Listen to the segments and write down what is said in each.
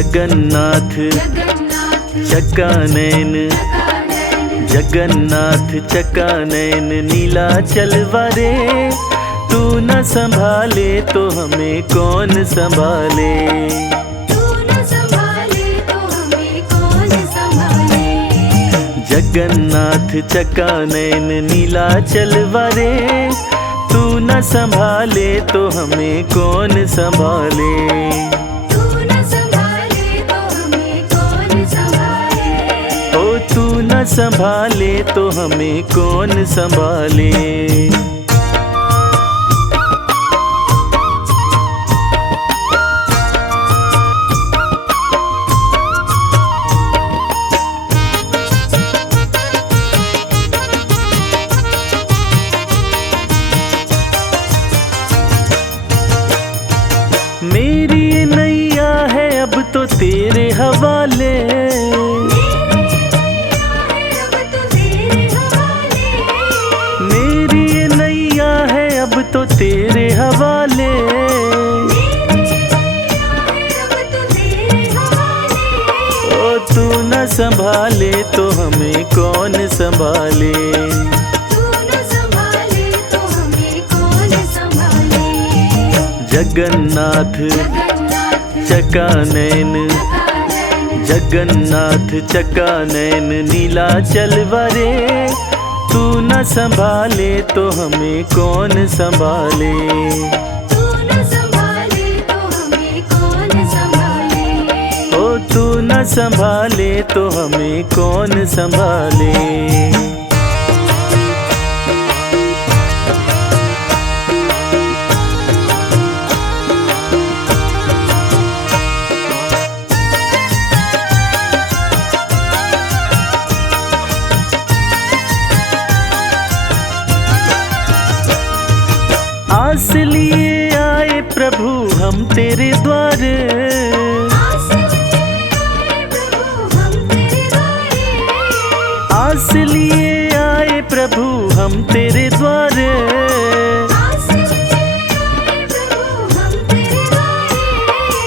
जगन्नाथ चकानैन, जगन्नाथ चकानैन नीलाचल वारे। तू न संभाले तो हमें कौन संभाले, तू न संभाले तो हमें कौन संभाले। जगन्नाथ चकानैन नीलाचल वारे। तू न संभाले तो हमें कौन संभाले, तू न संभाले तो हमें कौन संभाले। ओ तू न संभाले तो हमें कौन संभाले। मेरी ये नैया है अब तो तेरे हवाले, मेरी ये नैया है अब तो तेरे हवाले। ओ तू न संभाले तो हमें कौन संभाले, जगन्नाथ चकानैन, जगन्नाथ चकानैन नीलाचल वारे। तू न संभाले तो हमें कौन संभाले, तू न संभाले तो हमें कौन संभाले। ओ तू न संभाले तो हमें कौन संभाले। आस लिए आए प्रभु हम तेरे द्वारे, आस लिए आए प्रभु हम तेरे द्वारे।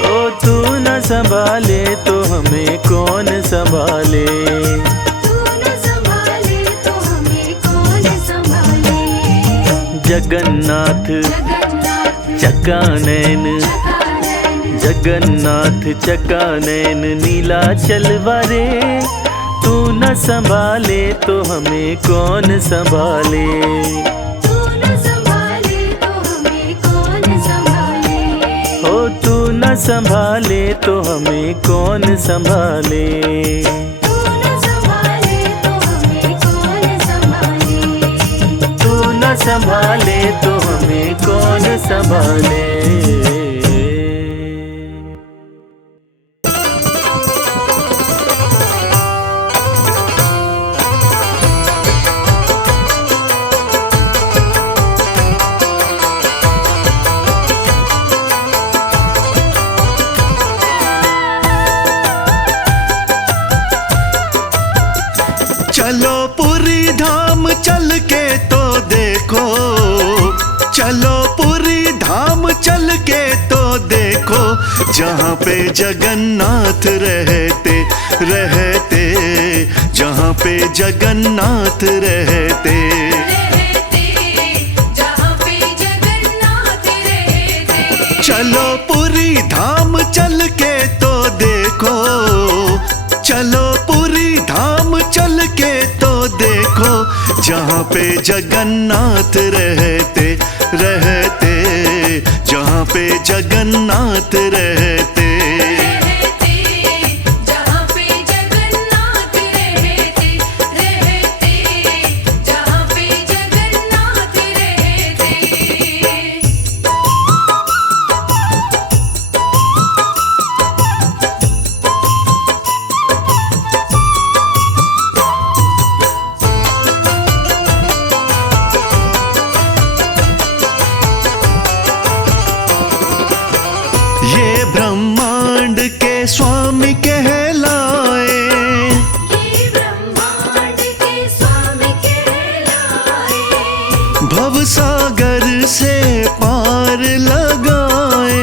ओ तू न संभाले तो हमें कौन संभाले, जगन्नाथ चकानैन, जगन्नाथ चकानैन नीलाचल वारे। तू न संभाले तो हमें कौन संभाले, तू न संभाले तो हमें कौन संभाले। ओ तू न संभाले तो हमें कौन संभाले। तू न संभाले तो हमें कौन संभाले। तू न संभाले तो हमें कौन संभाले। चलो पुरी धाम चल के तो देखो, चलो पुरी धाम चल के तो देखो। जहाँ पे जगन्नाथ रहते रहते, जहाँ पे जगन्नाथ रहते। चलो पुरी धाम चल के तो देखो, चलो पुरी धाम चल के तो देखो। जहाँ पे जगन्नाथ रहते रहते, जहाँ पे जगन्नाथ रहते। ये ब्रह्मांड के स्वामी कहलाए, ये ब्रह्मांड के स्वामी कहलाए। भवसागर से पार लगाए,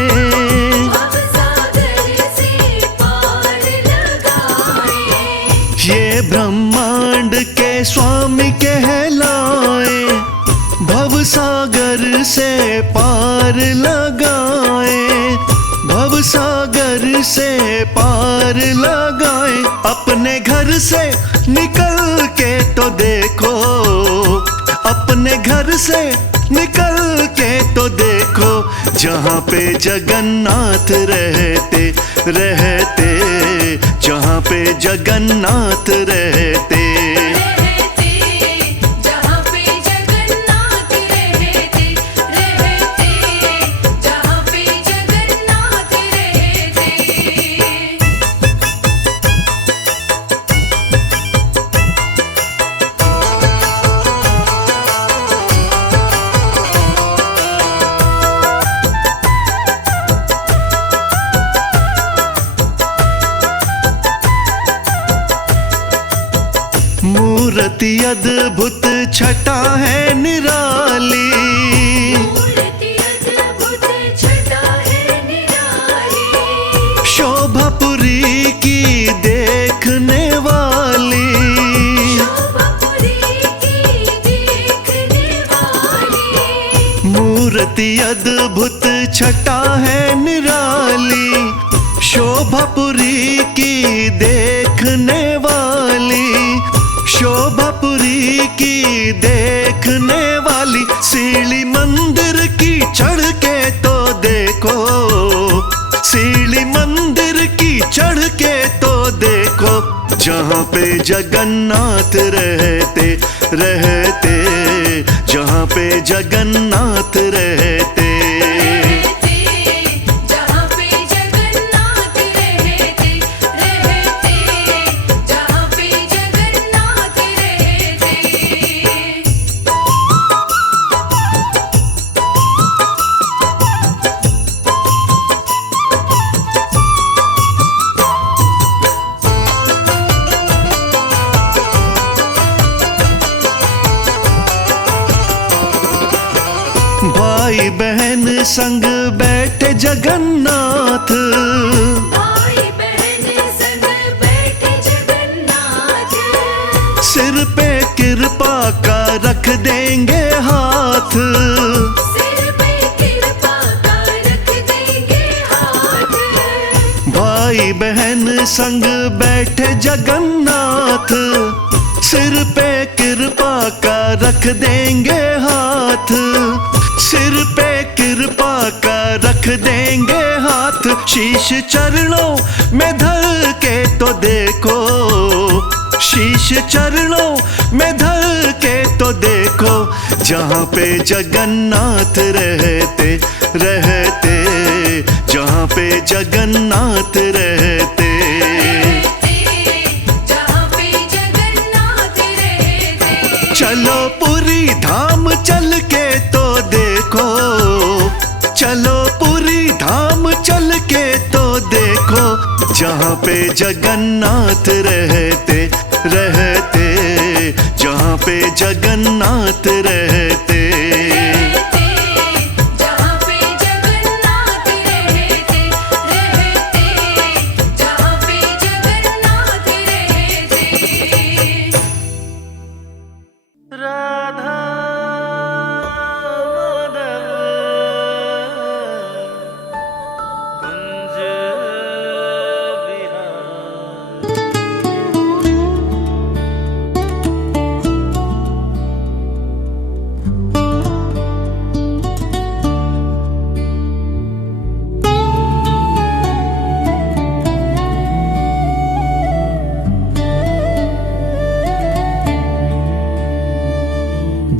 भवसागर से पार कहलाए, भवसागर से पार लगाए, भवसागर से पार लगाए। अपने घर से निकल के तो देखो, अपने घर से निकल के तो देखो, जहाँ पे जगन्नाथ रहते रहते, जहाँ पे जगन्नाथ रहते। जहाँ पे जगन्नाथ रहते, जहाँ पे जगन्नाथ रहते। मूर्ति अद्भुत छटा है निराली, मूर्ति अद्भुत छटा है निराली, शोभापुरी की देखने वाली, शोभापुरी की देखने वाली। मूर्ति अद्भुत छटा है निराली, शोभापुरी की देखने वाली, शोभापुरी की देखने वाली। सीढ़ी मंदिर की चढ़ के तो देखो, सीढ़ी मंदिर की चढ़ के तो देखो, जहाँ पे जगन्नाथ रहते रहते, जहाँ पे जगन्नाथ रहते। जहाँ पे जगन्नाथ रहते, जहाँ पे जगन्नाथ रहते। भाई बहन संग बैठे जगन्नाथ, भाई बहन संग बैठे जगन्नाथ, सिर पे कृपा का रख देंगे हाथ, सिर पे कृपा का रख देंगे हाथ। भाई बहन संग बैठे जगन्नाथ, सिर पे कृपा का रख देंगे हाथ, सिर पे कृपा का रख देंगे हाथ। शीश चरणों में धर के तो देखो, शीश चरणों में धर के तो देखो, जहाँ पे जगन्नाथ रहते रहते, जहाँ पे जगन्नाथ रहते। जहाँ पे जगन्नाथ रहते। चलो पुरी धाम चल के तो देखो, चलो पुरी धाम चल के तो देखो, जहाँ पे जगन्नाथ रहते रहते, जहाँ पे जगन्नाथ रहते। जहाँ पे जगन्नाथ रहते, जहाँ पे जगन्नाथ रहते। राधा कुंज विहार।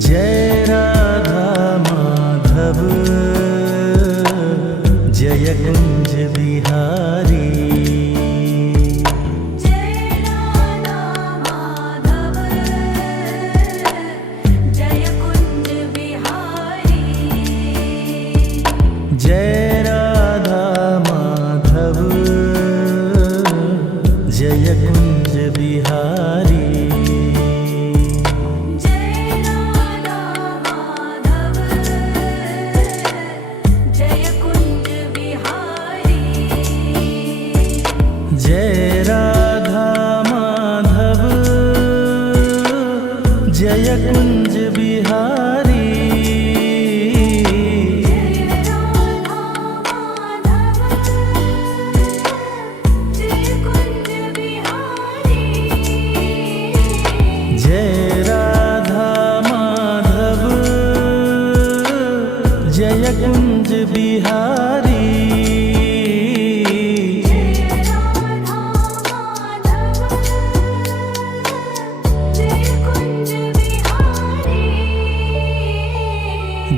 जय राधा माधव जय कुंज बिहारी। जय राधा माधव जय कुंज बिहारी। जय राधा माधव जय कुंज बिहारी। जय राधा माधव जय कुंज बिहारी। कुंज बिहारी। जय राधा माधव जय कुंज बिहारी। जय राधा माधव जय कुंज बिहारी।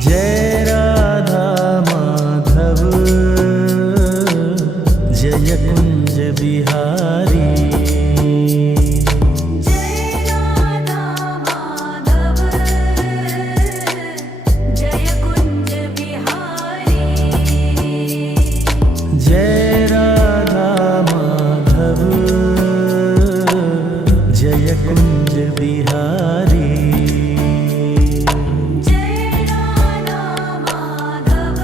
जय राधा माधव जय कुंज बिहारी। जय राधा माधव जय कुंज बिहारी। जय राधा माधव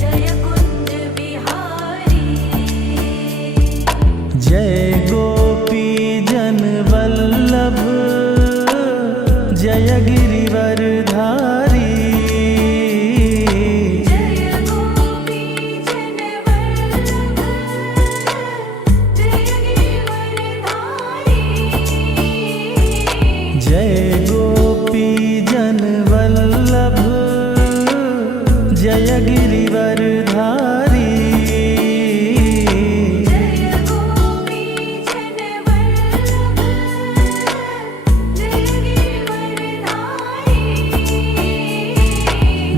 जय कुंज बिहारी। जय गोपी जन वल्लभ जय गिरिवरधारी। जय गोपी जन वल्लभ जय गिरिवरधारी। जय गोपी जन वल्लभ जय गिरिवरधारी। जय गोपी जन वल्लभ जय गिरिवरधारी।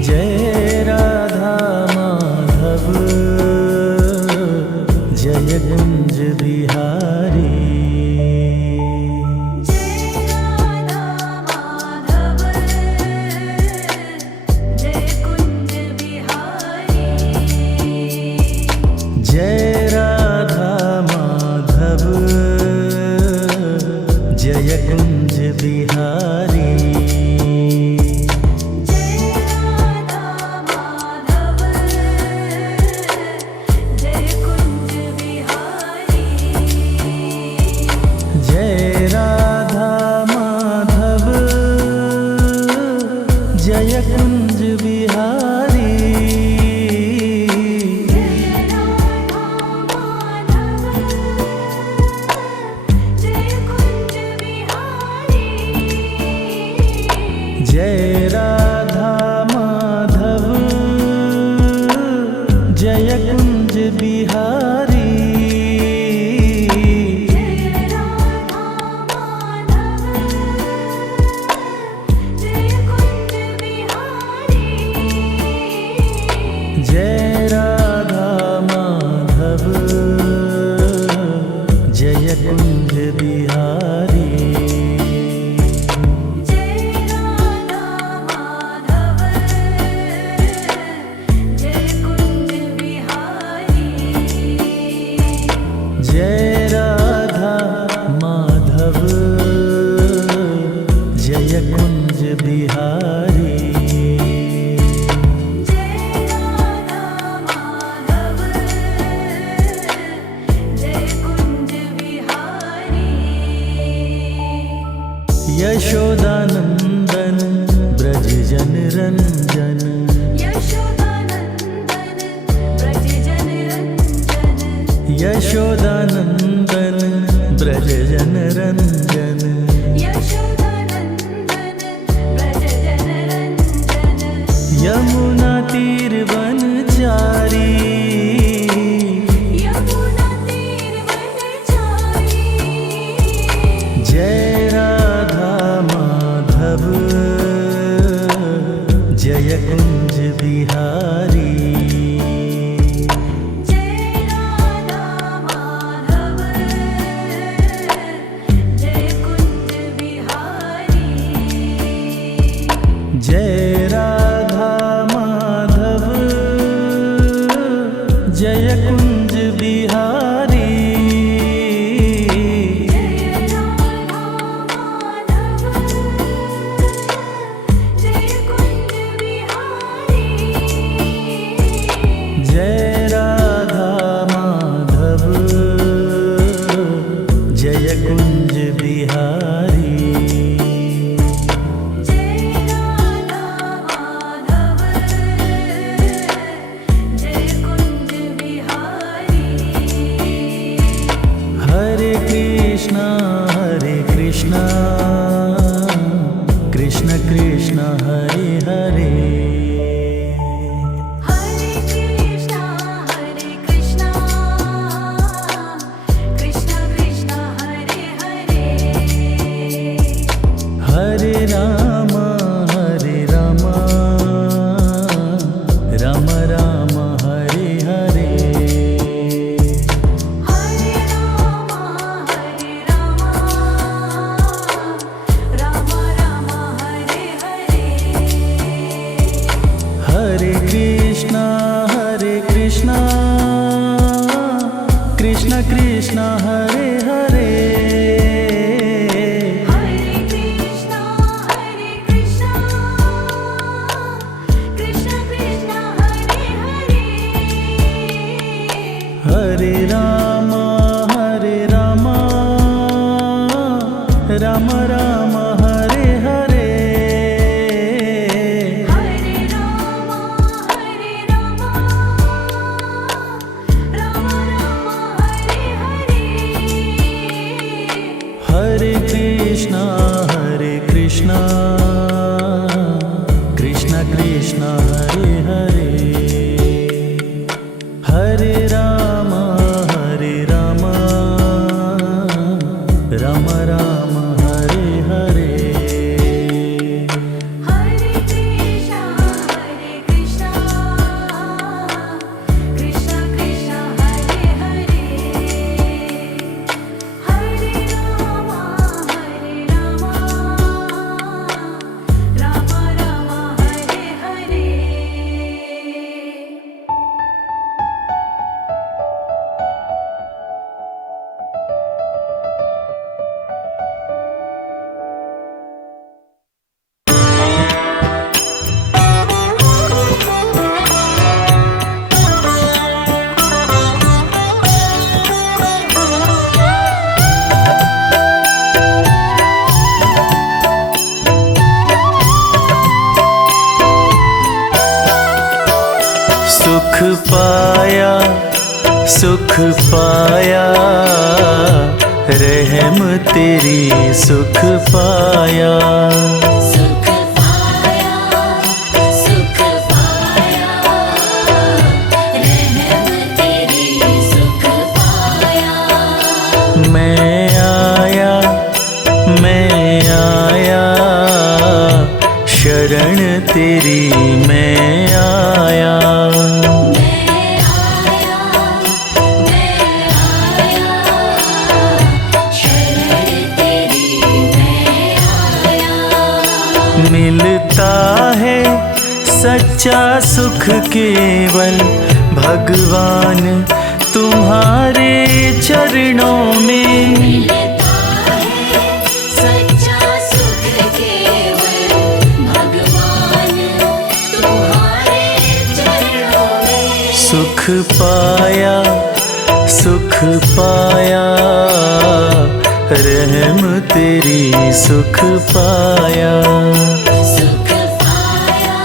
जय राधा माधव जय कुंज बिहारी। जय राधा माधव जय कुंज बिहारी। जय राधा माधव जय कुंज बिहारी। जय राधा माधव जय कुंज बिहारी। जय राधा माधव जय कुंज बिहारी। जय राधा माधव जय कुंज बिहारी। जय राधा माधव जय कुंज बिहारी। जय राधा माधव जय कुंज बिहारी। जय राधा माधव जय कुंज बिहारी। जय राधा माधव जय कुंज बिहारी। जय राधा माधव जय कुंज बिहारी। जय राधा माधव जय कुंज बिहारी। यशोदानंदन ब्रज जन रंजन। यशोदानंदन ब्रज जन रंजन। यशोदानंदन ब्रज जन रंजन। यशोदानंदन ब्रज जन रंजन। यमुना तीर वनचारी। यमुना तीर वनचारी। जय राधा माधव जय कुंज बिहारी। जय राधा माधव जय कुंज बिहारी। जय राधा माधव जय कुंज बिहारी। जय राधा माधव जय कुंज बिहारी। जय राधा माधव जय कुंज बिहारी। रामा राम राम हरे हरे। हरे रामा राम राम हरे हरे। हरे कृष्णा कृष्ण कृष्ण हरे हरे। हरे कृष्णा कृष्ण कृष्ण हरे हरे। हरे राम राम राम हरे हरे। हरे रामा राम राम हरे हरे। हरे कृष्णा कृष्ण कृष्ण हरे हरे। हरे राम राम राम हरे हरे। हरे कृष्णा कृष्ण कृष्ण हरे हरे। हरे रामा राम राम हरे हरे। सुख पाया रहम तेरी सुख पाया। सुख पाया रहम तेरी सुख पाया। मैं आया शरण तेरी मैं आया। मिलता है सच्चा सुख केवल भगवान तुम्हारे चरणों में। मिलता है सच्चा सुख केवल भगवान तुम्हारे चरणों में। सुख पाया रहम तेरी सुख पाया। सुख पाया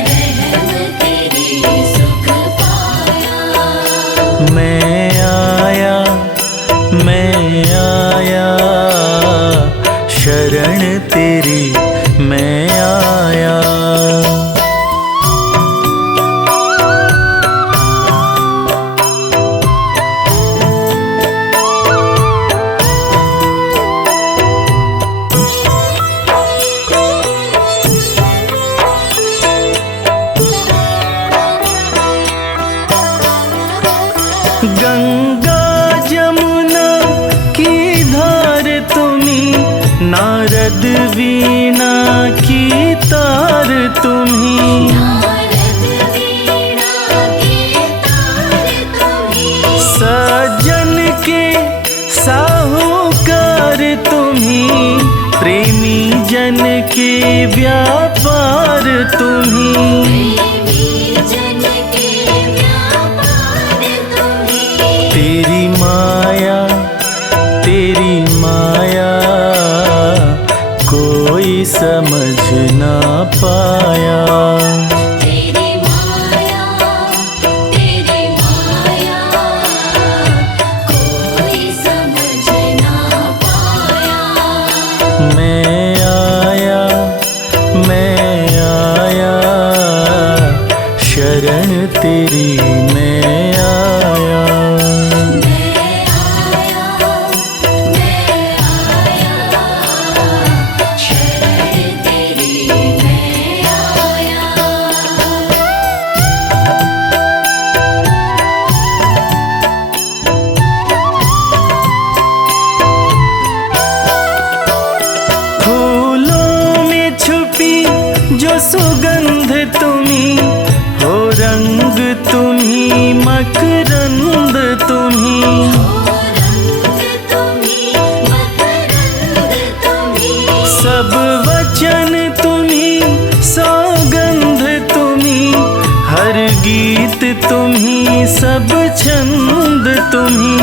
रहम तेरी सुख पाया। मैं आया शरण तेरी मैं आया। गंगा जमुना की धार तुम्ही, नारद वीणा की तार तुम्ही। नारद वीणा की तार तुम्ही। सज्जन के साहूकार तुम्ही, प्रेमी जन के व्यापार तुम्ही। प्रेमी जन के व्यापार तुम्ही। तेरी माया कोई समझ ना पाया। तेरी माया कोई समझ ना पाया। मैं आया शरण तेरी मैं आया। मैं सुगंध तुम्ही, हो रंग तुम्ही, मकरंद तुम्ही। सब वचन तुम्ही, सौगंध तुम्ही, हर गीत तुम्ही, सब छंद तुम्ही।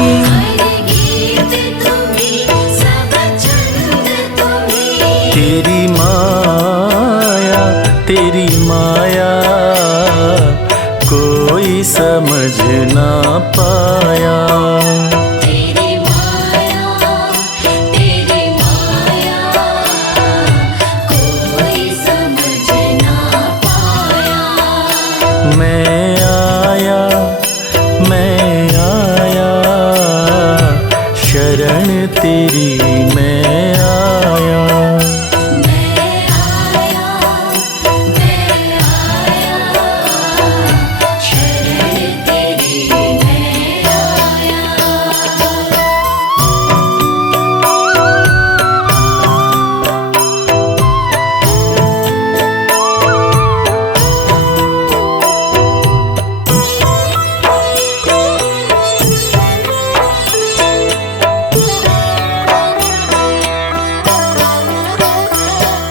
तेरी माया, तेरी माया, कोई समझ ना पाया। तेरी माया, तेरी माया, कोई समझ ना पाया। मैं आया, मैं आया, शरण तेरी मैं आया। मैं आया, शरण तेरी मैं आया।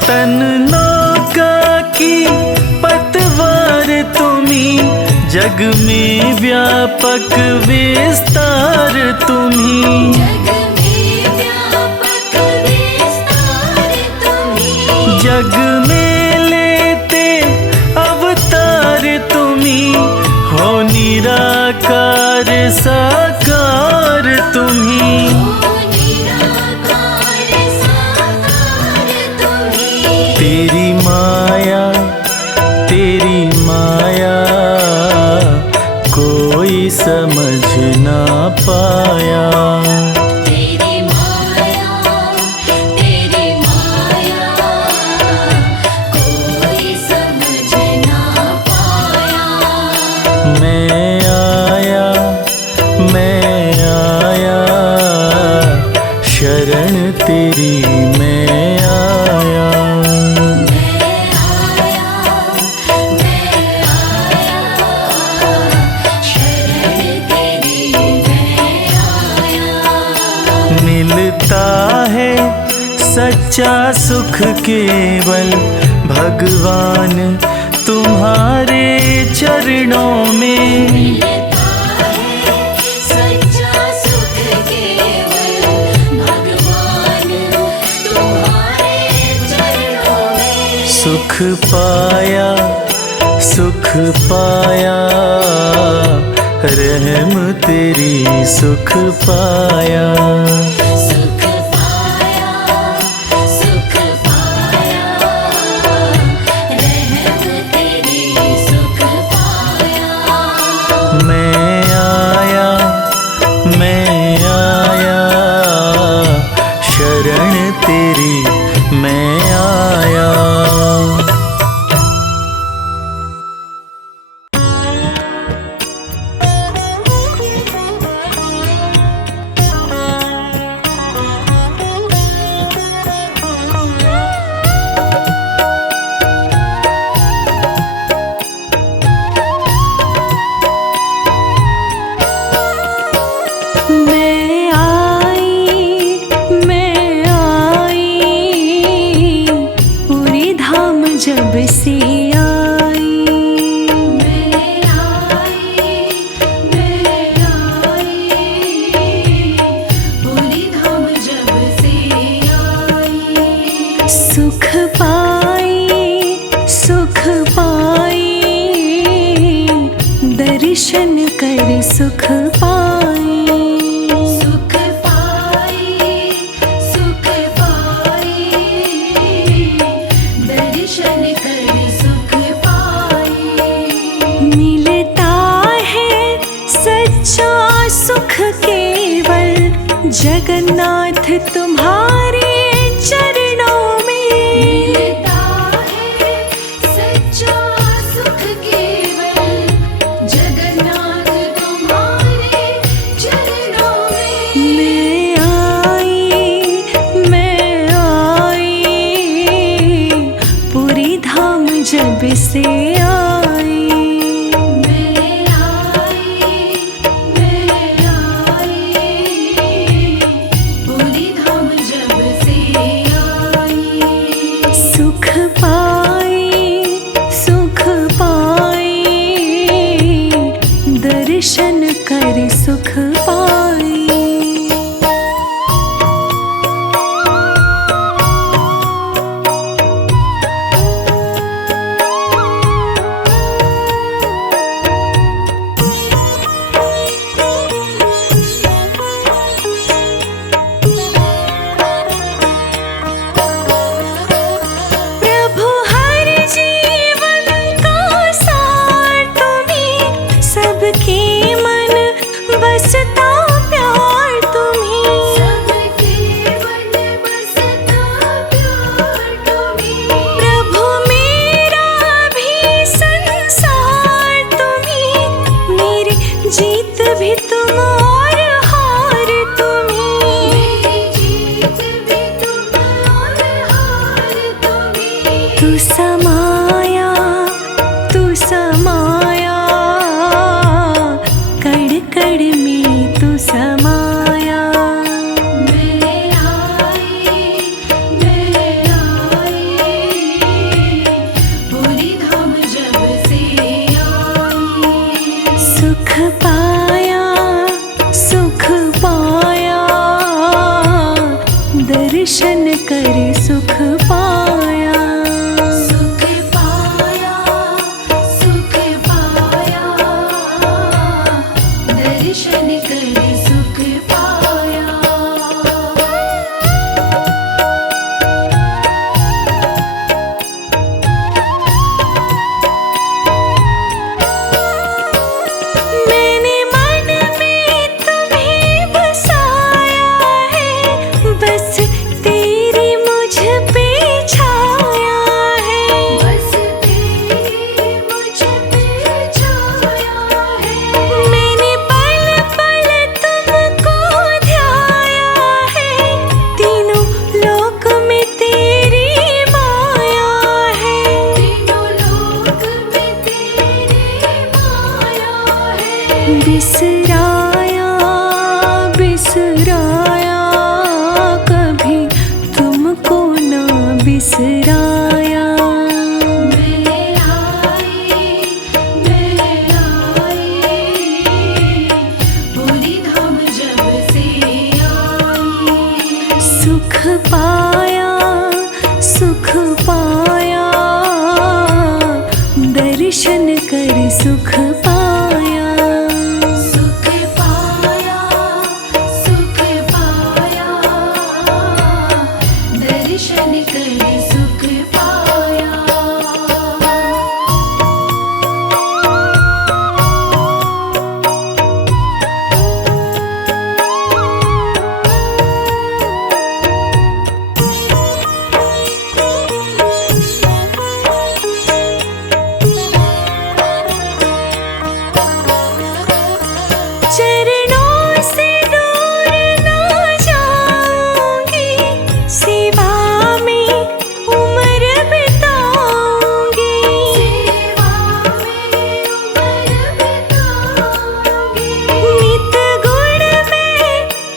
तन नौका की पतवार तुम्ही, जग में व्यापक विस्तार तुम्ही। जग में व्यापक विस्तार तुम्ही। जग में लेते अवतार तुम्ही, हो निराकार साकार तुम्ही। निराकार साकार तुम्ही। तेरी माया, तेरी माया, कोई समझ ना पाया। तेरी माया, तेरी माया, कोई समझ ना पाया। मैं आया, मैं आया, शरण तेरी मैं आया। मैं आया, शरण तेरी मैं आया। मिलता है सच्चा सुख केवल भगवान तुम्हारे चरणों में। मिलता है सच्चा सुख केवल भगवान तुम्हारे चरणों में। सुख पाया, सुख पाया, रहम तेरी सुख पाया। सुख पाया, सुख पाया, रहम तेरी सुख पाया। मैं आया, मैं आया, शरण तेरी मैं आया। जब से आई मैं आई, पूरी धाम जब से आई। सुख पाई, दर्शन कर सुख पाई। सुख पाई, दर्शन कर सुख पाई। मिलता है सच्चा सुख केवल जगन्नाथ तुम्हारे चरणों में। मिलता है सच्चा सुख केवल जगन्नाथ तुम्हारे चरणों में। मैं आई, पूरी धाम से आई। मैं आई, पूरी धाम जब से आई। सुख पाई दर्शन कर सुख पाई। प्रभु हर जीवन का सार तुम्हीं, सबके मन बसता प्यार तुम्हीं। सबके मन बसता प्यार तुम्हीं। प्रभु मेरा भी संसार तुम्हीं, मेरी जीत भी तुम और हार तुम्हीं। मेरी जीत भी तुम और हार तुम्हीं। तू समाया कण कण में तू समाया। मैं आई, पूरी धाम जब से आई। सुख पाया दर्शन कर सुख पाया। सुख पाया, दर्शन कर सुख पाया। मैंने मन में तुम्हें बसाया है, बस तेरी मुझ पे छाया है। बस तेरी मुझ पे छाया है। मैंने पल पल तुमको ध्याया है, तीनों लोक में तेरी माया है। तीनों लोक में तेरी माया है। बिसराया कभी तुमको ना बिसराया। मैं आई, पूरी धाम जब से आई। सुख पाया दर्शन कर सुख पाया। सुख पाया, दर्शन कर सुख पाया। चरणों से दूर ना जाऊंगी, सेवा में उम्र बिताऊंगी। सेवा में उम्र बिताऊंगी। नित गुण में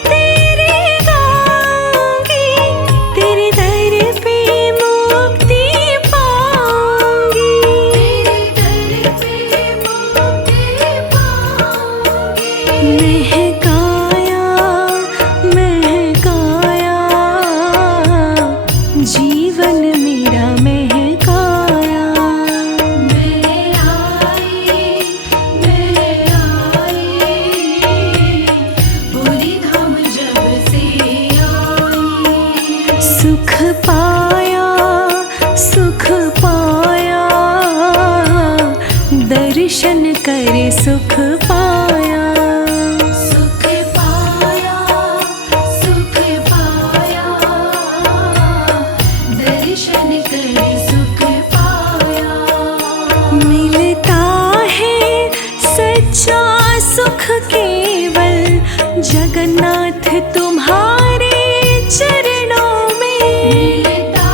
तेरे गाऊंगी, तेरे दर पे मुक्ति पाऊंगी। तेरे दर पे मुक्ति पाऊंगी। महकाया जीवन मेरा महकाया। मैं आई, पूरी धाम जब से आई। सुख पाया दर्शन कर सुख पाया। सुख पाया, दर्शन कर सुख पाया। मिलता है सच्चा सुख केवल जगन्नाथ तुम्हारे चरणों में। मिलता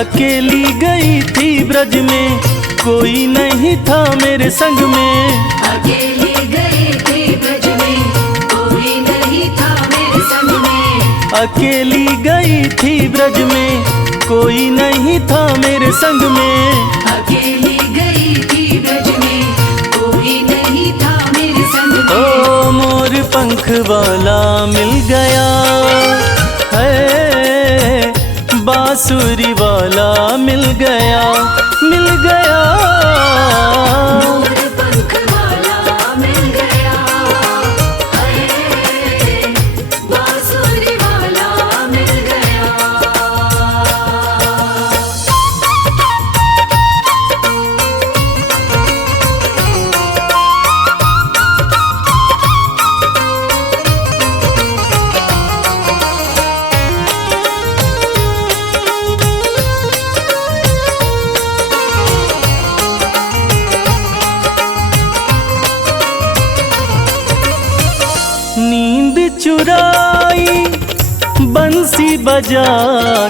अकेली गई थी ब्रज में, कोई नहीं था मेरे संग में। अकेली गए थे ब्रज में, कोई नहीं था मेरे संग में। अकेली गई थी ब्रज में, कोई नहीं था मेरे संग में। अकेली गई थी ब्रज में, कोई नहीं था मेरे संग में। ओ मोर पंख वाला मिल गया है, बांसुरी वाला मिल गया, मिल गया। मोर पंख वाला मिल गया, हाय, बांसुरी वाला मिल गया। नींद चुराई बंसी बजा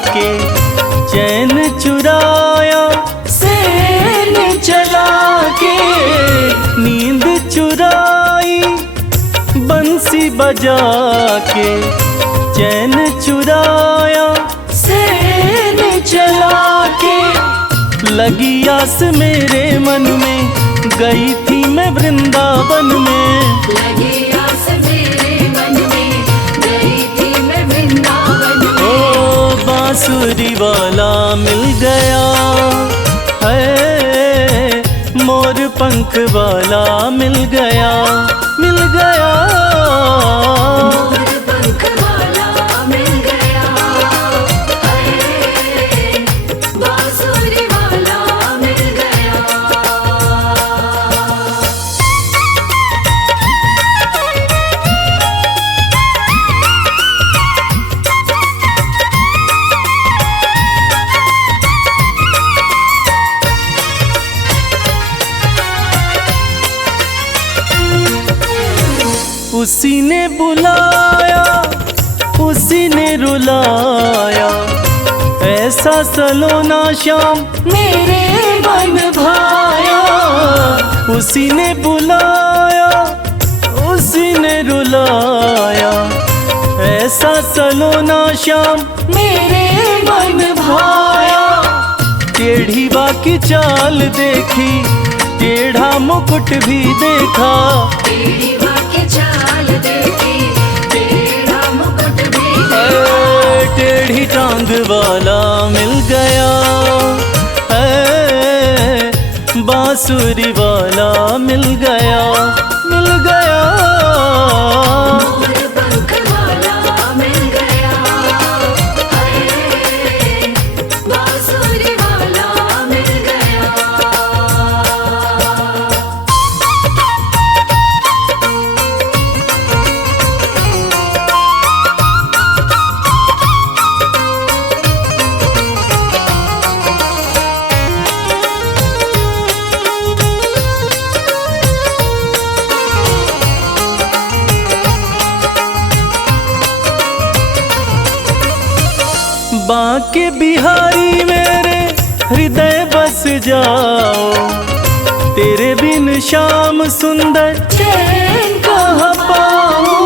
के, चैन चुराया सैन चला के। नींद चुराई बंसी बजा के, चैन चुराया सैन चला के। लगी आस मेरे मन में, गई थी मैं वृंदावन में। लगी आस मेरे मन में, गई थी मैं वृंदावन में। ओ बांसुरी वाला मिल गया है, मोर पंख वाला मिल गया, मिल गया। मोर पंख वाला मिल गया, हाय, बांसुरी वाला मिल गया। उसी ने बुलाया, उसी ने रुलाया, ऐसा सलोना श्याम मेरे मन भाया। उसी ने बुलाया, उसी ने रुलाया, ऐसा सलोना श्याम मेरे मन भाया। टेढ़ी बाकी चाल देखी, टेढ़ा मुकुट भी देखा। टेढ़ी बाकी चाल देखी, टेढ़ा मुकुट भी ऐ, टेढ़ी टांग वाला मिल गया है, बांसुरी वाला मिल गया, मिल गया। मोर पंख वाला मिल गया, हाय, बांसुरी वाला मिल गया। बांके बिहारी मेरे हृदय बस जाओ, तेरे बिन श्याम सुंदर चैन कहाँ पाऊं।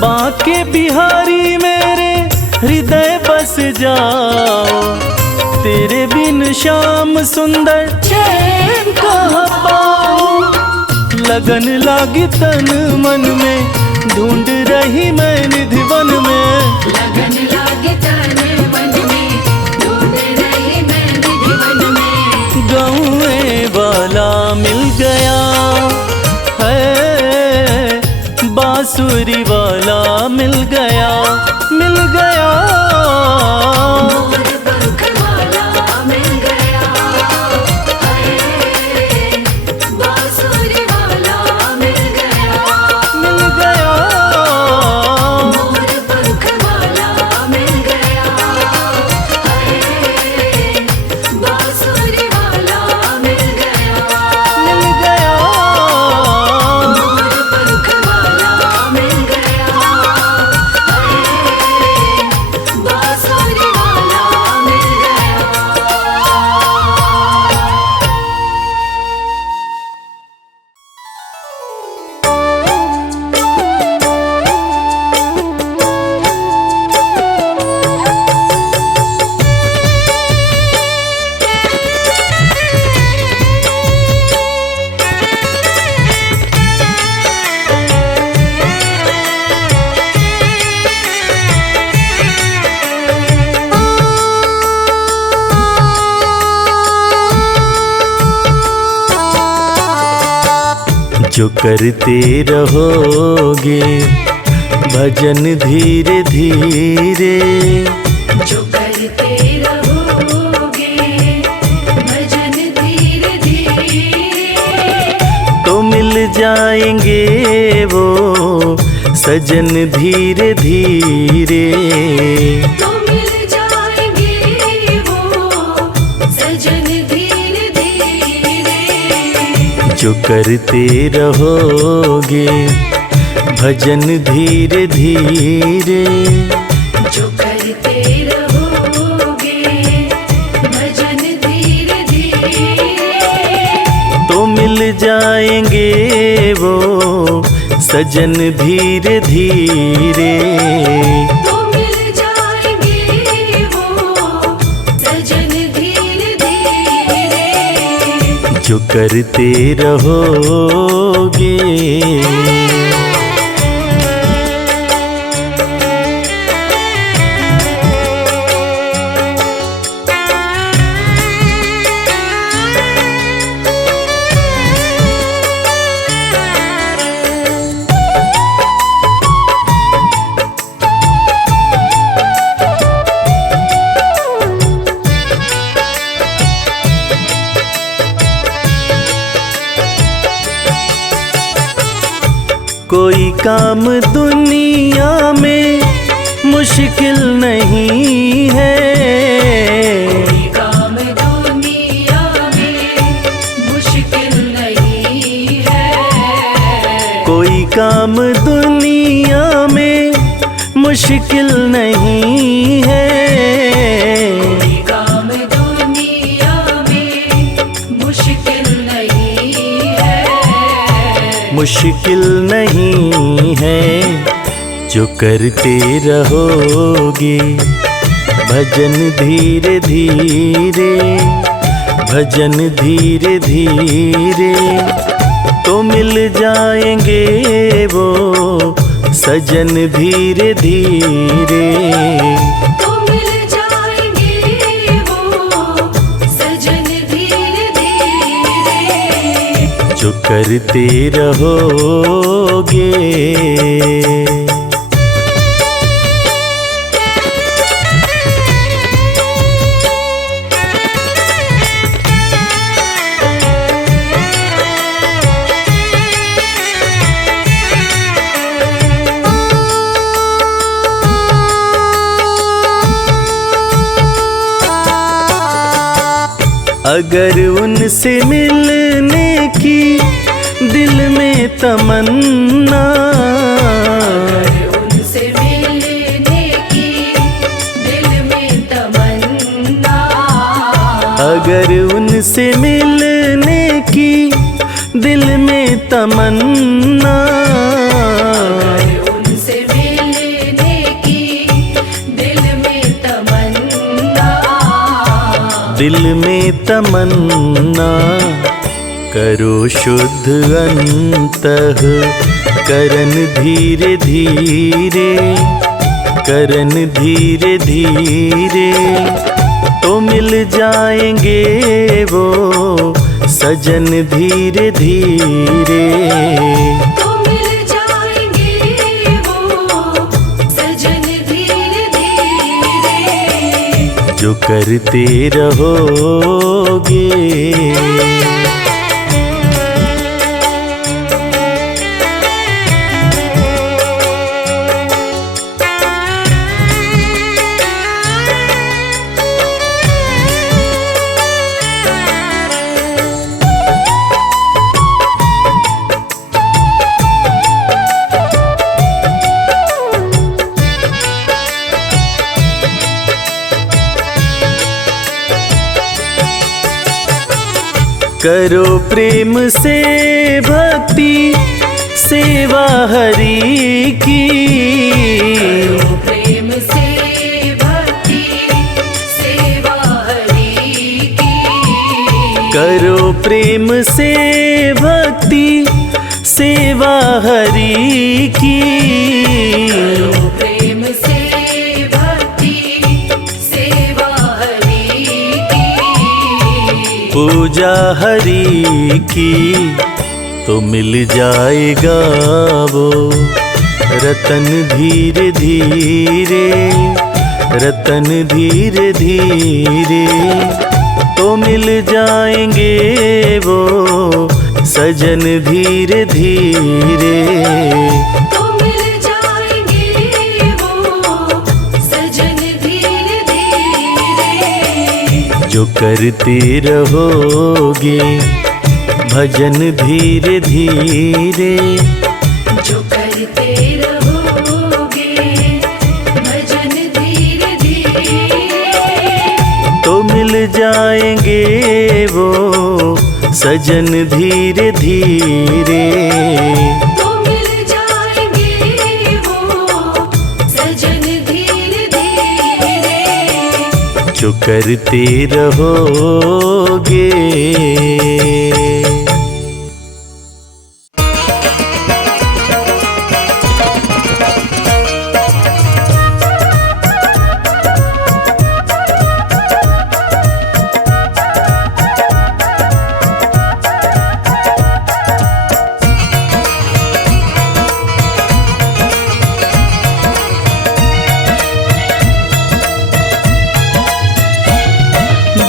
बांके बिहारी मेरे हृदय बस जाओ, तेरे बिन श्याम सुंदर चैन कहाँ पाऊं। लगन लागी तन मन में, ढूंढ रही मैं निधि वन में। लगन लागे तन मन में, ढूंढ रही मैं निधि वन में। गौए वाला मिल गया है, बांसुरी वाला मिल गया, मिल गया। मोर पंख वाला मिल गया, हाय, बांसुरी वाला मिल गया, मिल गया। मोर पंख वाला मिल गया, हाय, बांसुरी वाला मिल गया, मिल गया। मोर पंख वाला मिल गया। जो करते रहोगे भजन धीरे धीरे, जो करते रहोगे भजन धीरे धीरे, तो मिल जाएंगे वो सजन धीरे धीरे। तो मिल जाएंगे वो सजन धीरे धीरे, जो करते रहोगे भजन धीरे धीरे, जो करते रहोगे भजन धीरे धीरे, तो मिल जाएंगे वो सजन धीरे धीरे। तो मिल जाएंगे वो सजन धीरे धीरे, जो करते रहोगे। कोई काम दुनिया में मुश्किल नहीं है, कोई काम दुनिया में मुश्किल नहीं है, कोई काम दुनिया में मुश्किल नहीं है, कोई काम दुनिया में मुश्किल नहीं है, मुश्किल नहीं है। जो करते रहोगे भजन धीरे धीरे, भजन धीरे धीरे, तो मिल जाएंगे वो सजन धीरे धीरे। तो मिल जाएंगे वो सजन धीरे धीरे, जो करते रहोगे। अगर उनसे मिलने की दिल में तमन्ना, उनसे मिलने की दिल में तमन्ना, अगर उनसे मिलने की दिल में तमन्ना, उनसे मिलने की दिल में तमन्ना, दिल में तमन्ना, करो शुद्ध अंतः करन धीरे धीरे, करन धीरे धीरे, तो मिल जाएंगे वो सजन धीरे धीरे। तो मिल जाएंगे वो सजन धीरे धीरे, जो करते रहोगे। करो प्रेम से भक्ति सेवा हरि की, प्रेम से भक्ति सेवा हरि की, करो प्रेम से भक्ति सेवा हरि की, प्रेम से भक्ति सेवा हरि की, पूजा हरि की, तो मिल जाएगा वो रतन धीरे धीरे, रतन धीरे धीरे। तो मिल जाएंगे वो सजन धीरे धीरे। तो मिल जाएंगे वो सजन धीरे धीरे। जो करते रहोगे भजन धीरे धीरे, जो करते रहोगे भजन धीरे धीरे। तो मिल जाएंगे वो सजन धीरे धीरे। तो मिल जाएंगे वो सजन धीरे धीरे। जो करते रहोगे।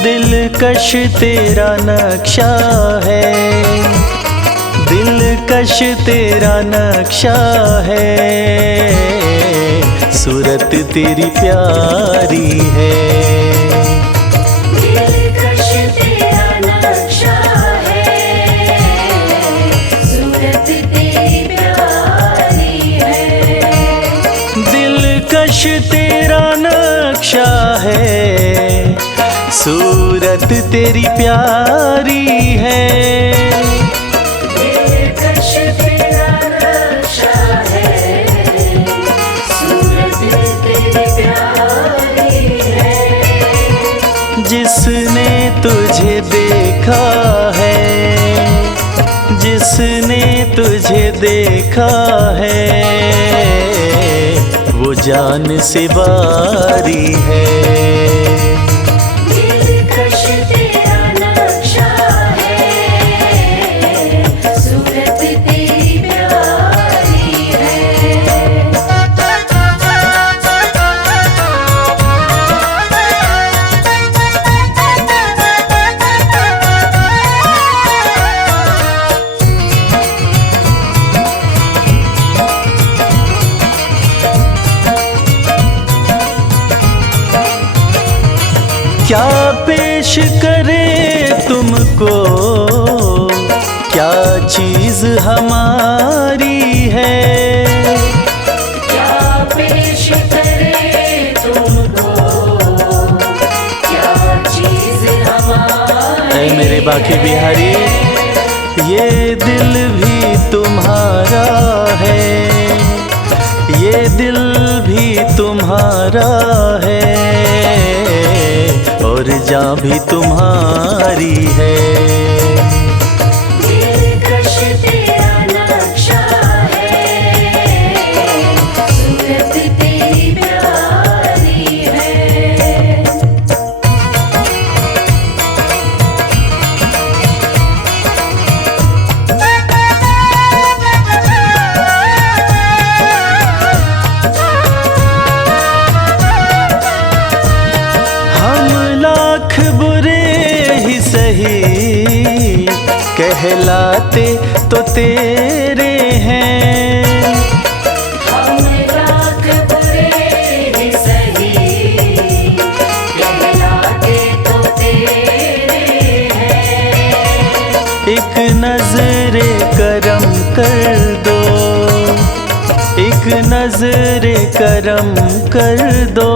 दिलकश तेरा नक्शा है, दिलकश तेरा नक्शा है। सूरत तेरी प्यारी है। दिलकश तेरा नक्शा है, सूरत तेरी प्यारी है। दिलकश तेरा नक्शा है, सूरत तेरी प्यारी है। दिलकश तेरा नक्शा है, सूरत तेरी प्यारी है। जिसने तुझे देखा है, जिसने तुझे देखा है, वो जान से बारी है। दिलकश तेरा नक्शा है, सूरत तेरी प्यारी है। क्या पेश करे तुमको, क्या चीज हमारी है। क्या पेश करे तुमको, क्या चीज हमारी। ऐ मेरे बाकी बिहारी, ये दिल भी तुम्हारा है, ये दिल भी तुम्हारा है, और जान भी तुम्हारी है। दिलकश तेरा नक्शा है, सूरत तेरी प्यारी है। कहलाते तो तेरे हैं। हम लाख बुरे ही सही, कहलाते तो तेरे हैं। एक नजरे करम कर दो, एक नजरे करम कर दो,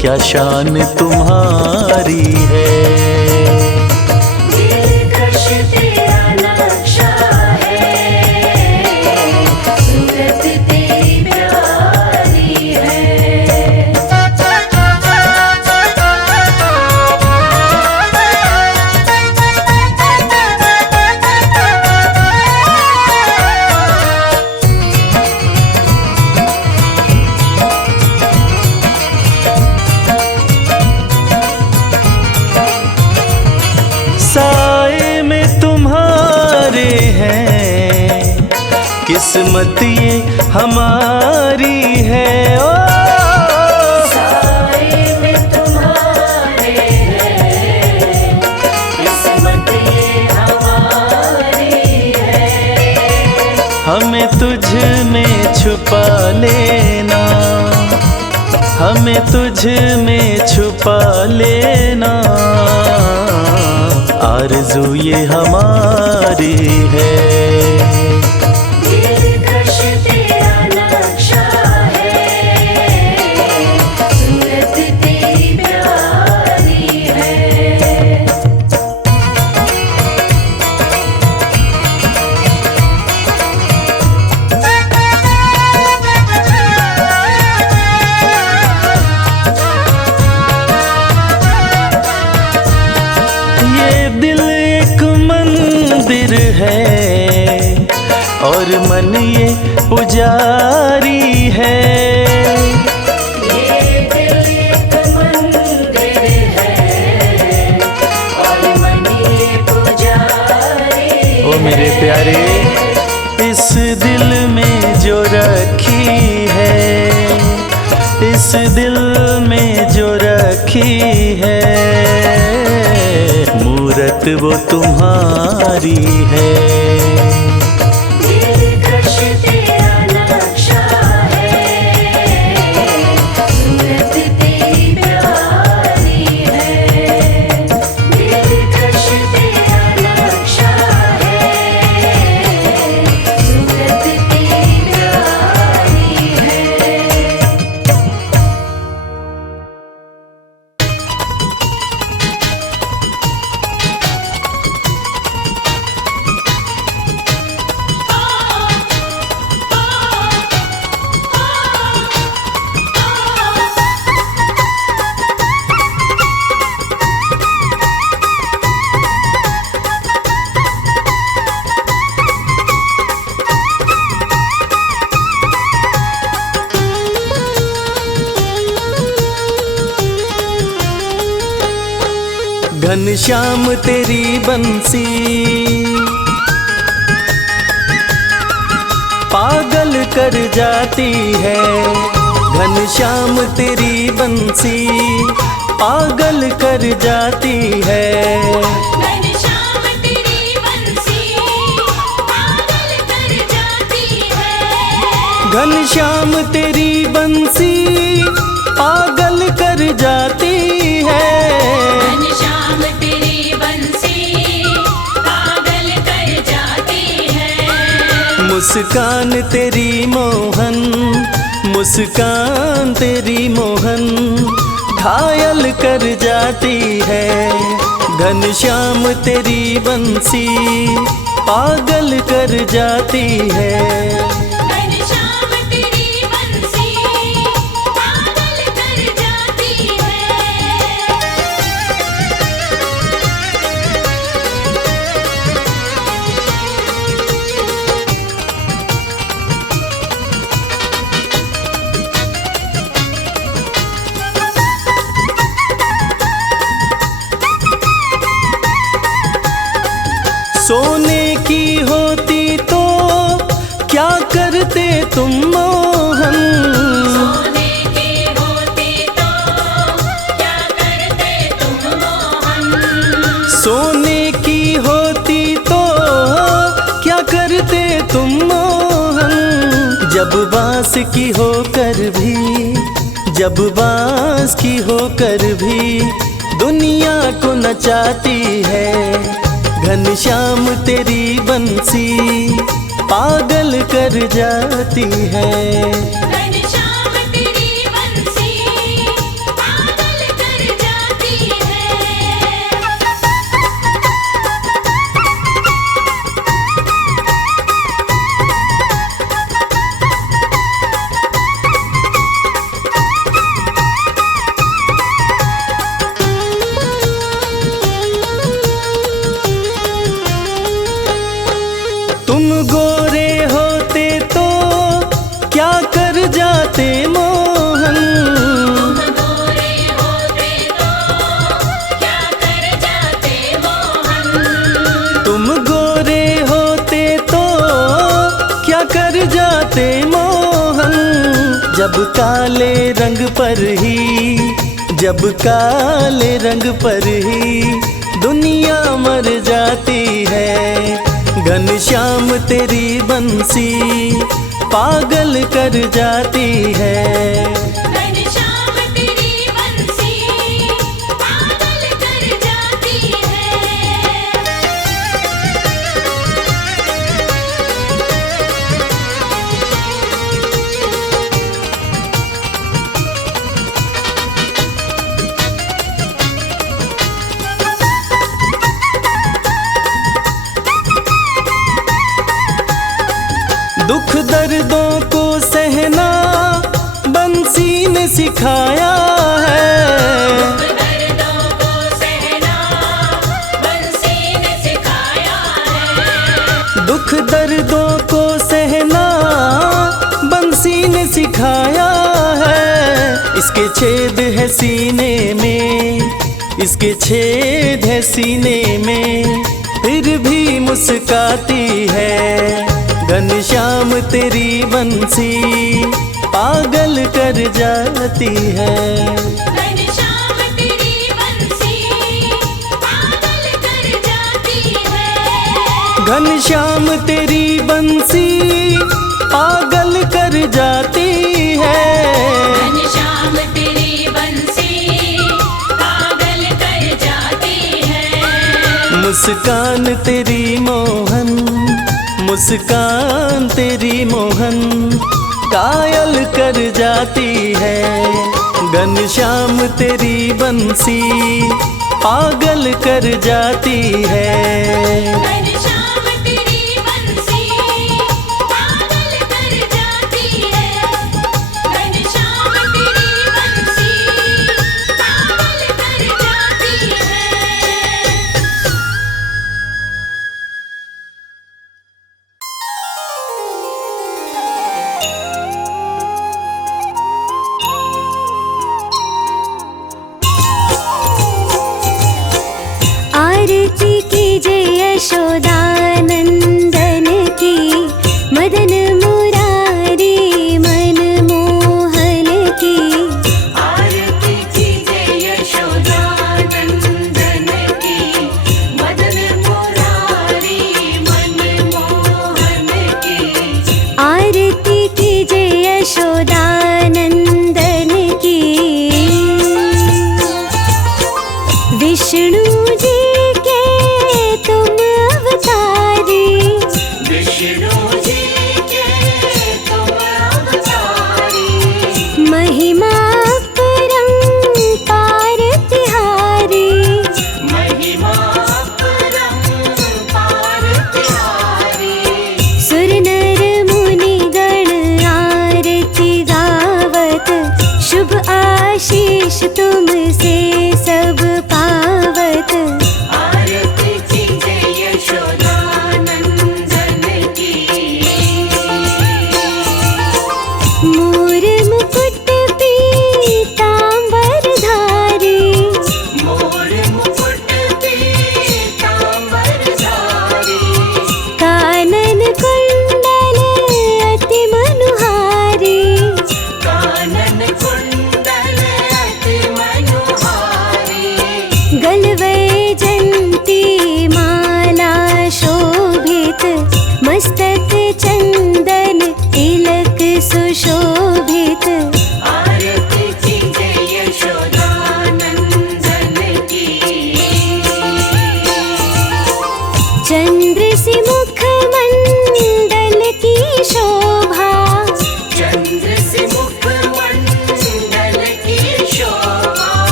क्या शान तुम्हारी है। दिलकश तेरा नक्शा है, सूरत तेरी प्यारी है। किस्मत ये हमारी है ओ साए में तुम्हारे हैं, किस्मत ये हमारी है। हमें तुझ में छुपा लेना, हमें तुझ में छुपा लेना, आरज़ू ये हमारी है। दिलकश तेरा नक्शा है, सूरत तेरी प्यारी है। ये दिल एक मंदिर है और मन ये पुजारी है। ये दिल एक मंदिर है और मन ये पुजारी ओ मेरे प्यारे, इस दिल में जो रखी है, इस दिल में जो रखी है, मूरत वो तुम्हारी है। दिलकश तेरा नक्शा है, सूरत तेरी प्यारी है। दिलकश तेरा नक्शा है, सूरत तेरी प्यारी है। घनश्याम तेरी बंसी पागल कर जाती है। घनश्याम तेरी बंसी पागल कर जाती है। घनश्याम तेरी बंसी पागल कर जाती है। घनश्याम तेरी बंसी पागल कर जाती है। घनश्याम तेरी बंसी पागल कर जाती है। मुस्कान तेरी मोहन, मुस्कान तेरी मोहन घायल कर जाती है। घनश्याम तेरी बंसी पागल कर जाती है। घनश्याम तेरी बंसी पागल कर जाती है। सोने की होती तो क्या करते तुम मोहन। सोने की होती तो क्या करते तुम मोहन। सोने की होती तो क्या करते तुम मोहन। जब बांस की होकर भी, जब बांस की होकर भी दुनिया को नचाती है। घनश्याम तेरी बंसी पागल कर जाती है। घनश्याम तेरी बंसी पागल कर जाती है। तुम गोरे होते तो क्या कर जाते मोहन। जब काले रंग पर ही, जब काले रंग पर ही दुनिया मर जाती है। घनश्याम तेरी बंसी पागल कर जाती है। घनश्याम तेरी बंसी पागल कर जाती है। दुख दर्दों को सहना बंसी ने सिखाया है। दर्दों को सहना बंसी ने सिखाया है। दुख दर्दों को सहना बंसी ने सिखाया है। इसके छेद है सीने में, इसके छेद है सीने में, फिर भी मुस्काती है। घनश्याम तेरी बंसी पागल कर जाती है। घनश्याम तेरी बंसी पागल कर जाती है। घनश्याम तेरी बंसी पागल कर जाती है। घनश्याम तेरी बंसी पागल कर जाती है। मुस्कान तेरी मोहन, मुस्कान तेरी मोहन कायल कर जाती है। घनश्याम तेरी बंसी पागल कर जाती है। घनश्याम तेरी बंसी पागल कर जाती है। घनश्याम तेरी बंसी पागल कर जाती है। आरती कीजिए यशोदानंदन की, मदन मुरारी मनमोहन की। आरती कीजिए यशोदानंदन की, मदन मुरारी मनमोहन की। आरती कीजिए यशोदानंदन की। विष्णु जी के तुम अवतार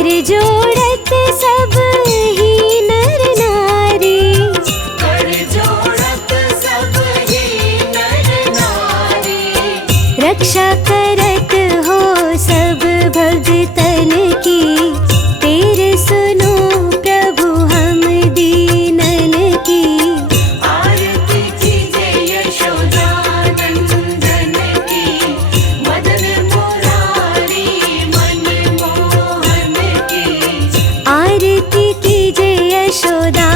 कर जोड़त सब ही नर नारी, कर जोड़त सब ही नर नारी, रक्षा करत हो सब भगतन की, तेरे सुनो प्रभु हम दीनन की। आरती कीजे यशोदा नंदन की, मदन मुरारी मनमोहन की। आरती कीजे यशोदा